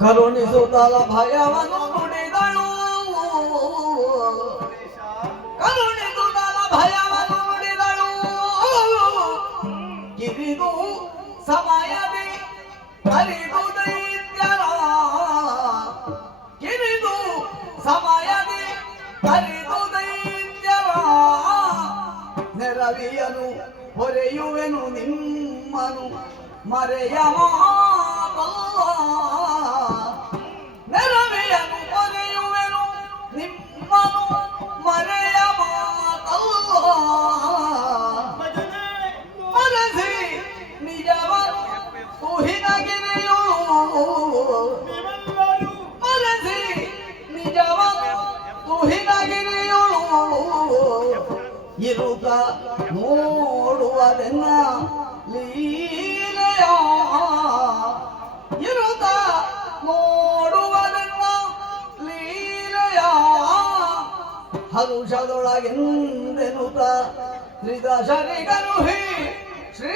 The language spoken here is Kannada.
ಕರುಣಿಸುತ್ತಲ ಭಯವನ್ನು ನುಡಿದಳು ಕರುಣಿಸುತ್ತಲ ಭಯವನ್ನು ನುಡಿದಳು ಕಿರಿದು ಸಮಯದಿ ಅರಿದು ದೈತ್ಯರ ಕಿರಿದು ಸಮಯದಿ ಅರಿದು ದೈತ್ಯರ ನೆರವಿಯನು ಹೊರೆಯುವೆನು ನಿಮ್ಮನು ಮರೆಯ ನೆರವೆಯನು ಹೊರೆಯುವೆನು ನಿಮ್ಮನು ಮರೆಯ ಮಾತಲ್ಲ ಮನಸಿ ನಿಜವ ತುಹಿನಗಿರಿಯುಳು ಮನಸಿ ನಿಜವ ತುಹಿನಗಿರಿಯುಳು ಇರುತ್ತ ನೋಡುವುದೆನ್ನ ಲೀಲೆಯ ಇರುತ್ತ ನೋಡುವುದೆನ್ನ ಲೀಲೆಯ ಹರುಷದೊಳಗೆಂದೆನುತ ತ್ರಿದಶರಿಗರುಹಿ ಶ್ರೀ